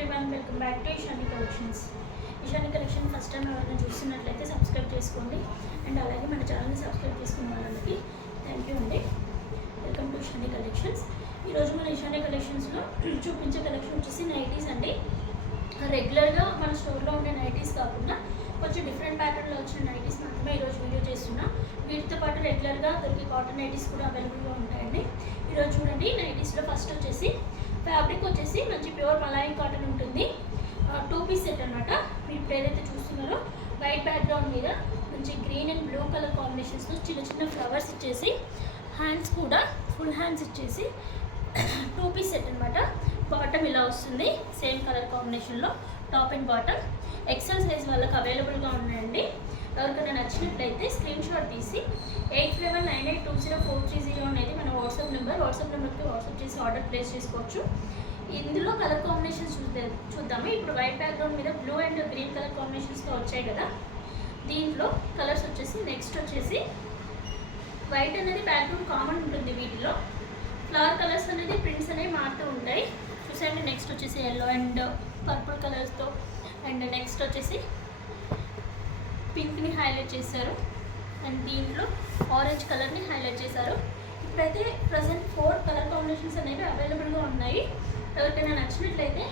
Everyone, welcome back to Ishani collections. Ishani collection first time ఎవరైనా చూస్తున్నట్లయితే subscribe చేసుకోండి. అండ్ అలాగే మన ఛానల్ని సబ్స్క్రైబ్ చేసుకున్న వాళ్ళకి థ్యాంక్ యూ అండి. Welcome to Ishani collections. ఈరోజు మన ఇషాని కలెక్షన్స్లో చూపించే కలెక్షన్ వచ్చేసి నైటీస్ అండి. రెగ్యులర్గా మన స్టోర్లో ఉండే నైటీస్ కాకుండా కొంచెం డిఫరెంట్ ప్యాటర్న్లో వచ్చిన నైటీస్ మాత్రమే ఈరోజు వీడియో చేస్తున్నా. వీటితో పాటు రెగ్యులర్గా దొరికే కాటన్ నైటీస్ కూడా అవైలబుల్గా ఉంటాయండి. ఈరోజు చూడండి, నైటీస్లో ఫస్ట్ వచ్చేసి ఫ్యాబ్రిక్ వచ్చేసి మంచి ప్యూర్ మలాయి కాటన్ ఉంటుంది. 2 పీస్ సెట్ అనమాట. మీరు ఇప్పుడు ఏదైతే చూస్తున్నారో వైట్ బ్యాక్గ్రౌండ్ మీద మంచి గ్రీన్ అండ్ బ్లూ కలర్ కాంబినేషన్స్లో చిన్న చిన్న ఫ్లవర్స్ ఇచ్చేసి హ్యాండ్స్ కూడా ఫుల్ హ్యాండ్స్ ఇచ్చేసి 2 పీస్ సెట్ అనమాట. బాటమ్ ఇలా వస్తుంది, సేమ్ కలర్ కాంబినేషన్లో top and bottom. XL size వాళ్ళకి అవైలబుల్గా ఉన్నాయండి. ఎవరికైనా నచ్చినట్లయితే స్క్రీన్ షాట్ తీసి 8798204330 అనేది మన వాట్సాప్ నెంబర్కి వాట్సాప్ చేసి ఆర్డర్ ప్లేస్ చేసుకోవచ్చు. ఇందులో కలర్ కాంబినేషన్స్ చూద్దాము. ఇప్పుడు వైట్ బ్యాక్గ్రౌండ్ మీద బ్లూ అండ్ గ్రీన్ కలర్ కాంబినేషన్స్తో వచ్చాయి కదా. దీంట్లో కలర్స్ వచ్చేసి నెక్స్ట్ వచ్చేసి వైట్ అనేది బ్యాక్గ్రౌండ్ కామన్ ఉంటుంది. వీటిలో ఫ్లవర్ కలర్స్ అనేది ప్రింట్స్ అనేవి మారుతూ ఉంటాయి. చూసండి, నెక్స్ట్ వచ్చేసి ఎల్లో అండ్ పర్పుల్ కలర్స్తో, అండ్ నెక్స్ట్ వచ్చేసి పింక్ని హైలైట్ చేశారు, అండ్ దీంట్లో ఆరెంజ్ కలర్ని హైలైట్ చేశారు. ఇప్పుడైతే ప్రజెంట్ 4 కలర్ కాంబినేషన్స్ అనేవి అవైలబుల్గా ఉన్నాయి. ఎవరికైనా నచ్చినట్లయితే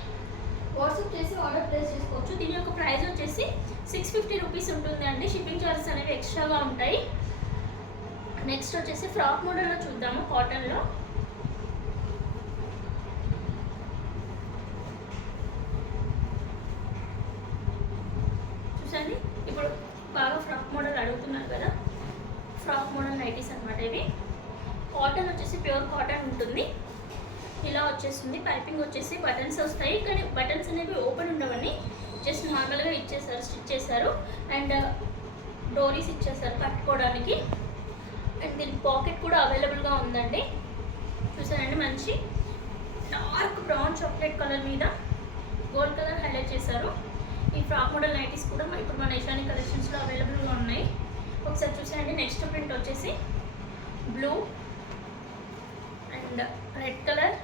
వాట్సాప్ చేసి ఆర్డర్ ప్లేస్ చేసుకోవచ్చు. దీని యొక్క ప్రైస్ వచ్చేసి 650 రూపీస్ ఉంటుంది అండి. షిప్పింగ్ చార్జెస్ అనేవి ఎక్స్ట్రాగా ఉంటాయి. నెక్స్ట్ వచ్చేసి ఫ్రాక్ మోడల్లో చూద్దాము. కాటన్లో చూసండి, ఇప్పుడు బాగా ఫ్రాక్ మోడల్ అడుగుతున్నారు కదా. ఫ్రాక్ మోడల్ నైటీస్ అనమాట ఇవి. కాటన్ వచ్చేసి ప్యూర్ కాటన్ ఉంటుంది. ఇలా వచ్చేస్తుంది. పైపింగ్ వచ్చేసి బటన్స్ వస్తాయి, కానీ బటన్స్ అనేవి ఓపెన్ ఉండవని జస్ట్ నార్మల్గా ఇచ్చేసారు, స్టిచ్ చేశారు. అండ్ డోరీస్ ఇచ్చేసారు కట్టుకోవడానికి. అండ్ దీని పాకెట్ కూడా అవైలబుల్గా ఉందండి. చూసారండి, మంచి డార్క్ బ్రౌన్ చాక్లెట్ కలర్ మీద గోల్డ్ కలర్ హైలైట్ చేశారు. ఈ ఫ్రాక్ మోడల్ నైటీస్ కూడా ఇప్పుడు మన ఇషాని కలెక్షన్స్లో అవైలబుల్గా ఉన్నాయి. ఒకసారి చూసేయండి. నెక్స్ట్ ప్రింట్ వచ్చేసి బ్లూ అండ్ రెడ్ కలర్.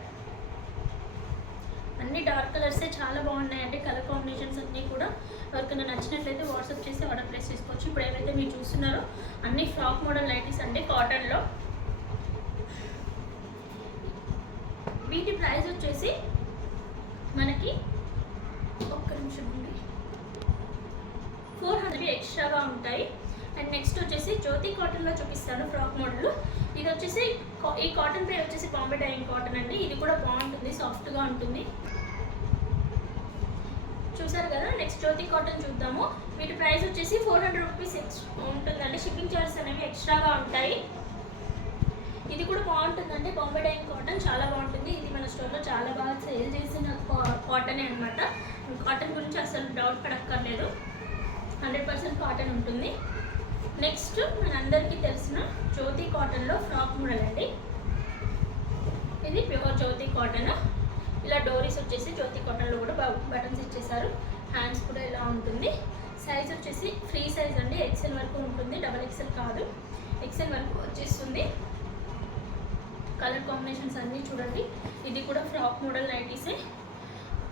అన్ని డార్క్ కలర్సే చాలా బాగున్నాయండి. కలర్ కాంబినేషన్స్ అన్నీ కూడా ఎవరికైనా నచ్చినట్లయితే వాట్సాప్ చేసి ఆర్డర్ ప్లేస్ చేసుకోవచ్చు. ఇప్పుడు ఏవైతే మీరు చూస్తున్నారో అన్ని ఫ్రాక్ మోడల్ నైటీస్ అండి కాటన్లో. వీటి ప్రైస్ వచ్చేసి మనకి ఒక్క నిమిషం అండి 400 ఎక్స్ట్రాగా ఉంటాయి. అండ్ నెక్స్ట్ వచ్చేసి జ్యోతి కాటన్లో చూపిస్తాను ఫ్రాక్ మోడల్. ఇది వచ్చేసి ఈ కాటన్ పేరు వచ్చేసి బాంబే డైయింగ్ కాటన్ అండి. ఇది కూడా బాగుంటుంది, సాఫ్ట్గా ఉంటుంది. చూసారు కదా. నెక్స్ట్ జ్యోతి కాటన్ చూద్దాము. వీటి ప్రైస్ వచ్చేసి 400 రూపీస్ ఉంటుందండి. షిప్పింగ్ చార్జెస్ అనేవి ఎక్స్ట్రాగా ఉంటాయి. ఇది కూడా బాగుంటుందండి. బాంబే డైయింగ్ కాటన్ చాలా బాగుంటుంది. ఇది మన స్టోర్లో చాలా బాగా సేల్ చేసిన కాటనే అనమాట. కాటన్ గురించి అసలు డౌట్ పడక్కర్లేదు, 100% కాటన్ ఉంటుంది. నెక్స్ట్ మనందరికీ తెలిసిన జ్యోతి కాటన్లో ఫ్రాక్ మోడల్ అండి. ఇది ప్యూర్ జ్యోతి కాటన్. ఇలా డోరీస్ వచ్చేసి జ్యోతి కాటన్లో కూడా బటన్స్ ఇచ్చేసారు. హ్యాండ్స్ కూడా ఇలా ఉంటుంది. సైజ్ వచ్చేసి ఫ్రీ సైజ్ అండి. ఎక్సెల్ వరకు ఉంటుంది, XXL కాదు, ఎక్సెల్ వరకు వచ్చేస్తుంది. కలర్ కాంబినేషన్స్ అన్నీ చూడండి. ఇది కూడా ఫ్రాక్ మోడల్ నైటీసే.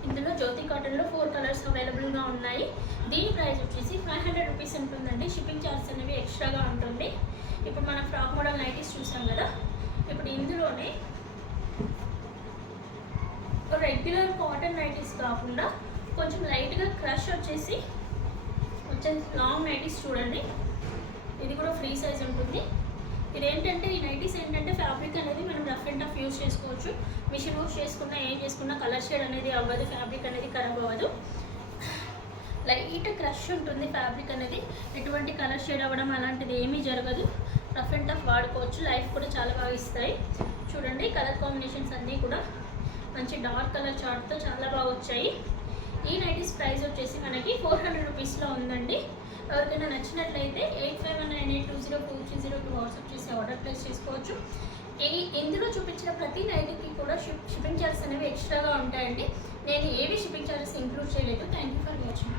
ఇందులో జ్యోతి కాటన్లో 4 కలర్స్ అవైలబుల్గా ఉన్నాయి. దీని ప్రైస్ వచ్చేసి 500 రూపీస్ ఉంటుందండి. షిప్పింగ్ చార్జెస్ అనేవి ఎక్స్ట్రాగా ఉంటుంది. ఇప్పుడు మనం ఫ్రాక్ మోడల్ నైటీస్ చూసాం కదా. ఇప్పుడు ఇందులోనే రెగ్యులర్ కాటన్ నైటీస్ కాకుండా కొంచెం లైట్గా క్రష్ వచ్చేసి లాంగ్ నైటీస్ చూడండి. ఇది కూడా ఫ్రీ సైజ్ ఉంటుంది. ఇదేంటంటే ఈ నైటీస్ ఏంటంటే ఫ్యాబ్రిక్ అనేది మనం రఫ్ అండ్ టఫ్ యూజ్ చేసుకోవచ్చు. మిషన్ వాష్ చేసుకున్నా ఏం చేసుకున్నా కలర్ షేడ్ అనేది అవ్వదు, ఫ్యాబ్రిక్ అనేది ఖరాబ్ అవ్వదు. లైట్ క్రష్ ఉంటుంది ఫ్యాబ్రిక్ అనేది. ఎటువంటి కలర్ షేడ్ అవ్వడం అలాంటిది ఏమీ జరగదు. రఫ్ అండ్ టఫ్ వాడుకోవచ్చు. లైఫ్ కూడా చాలా బాగా ఇస్తాయి. చూడండి, కలర్ కాంబినేషన్స్ అన్నీ కూడా మంచి డార్క్ కలర్ చార్ట్తో చాలా బాగా వచ్చాయి. ఈ నైటీస్ ప్రైస్ వచ్చేసి మనకి 400 రూపీస్లో ఉందండి. ఎవరికైనా నచ్చినట్లయితే 8519204330 వాట్సాప్ చేసి ఆర్డర్ ప్లేస్ చేసుకోవచ్చు. ఇందులో చూపించిన ప్రతి నైటీకి కూడా షిప్పింగ్ చార్జెస్ అనేవి ఎక్స్ట్రాగా ఉంటాయండి. నేను ఏవి షిప్పింగ్ చార్జెస్ ఇంక్లూడ్ చేయలేదు. Thank you for watching.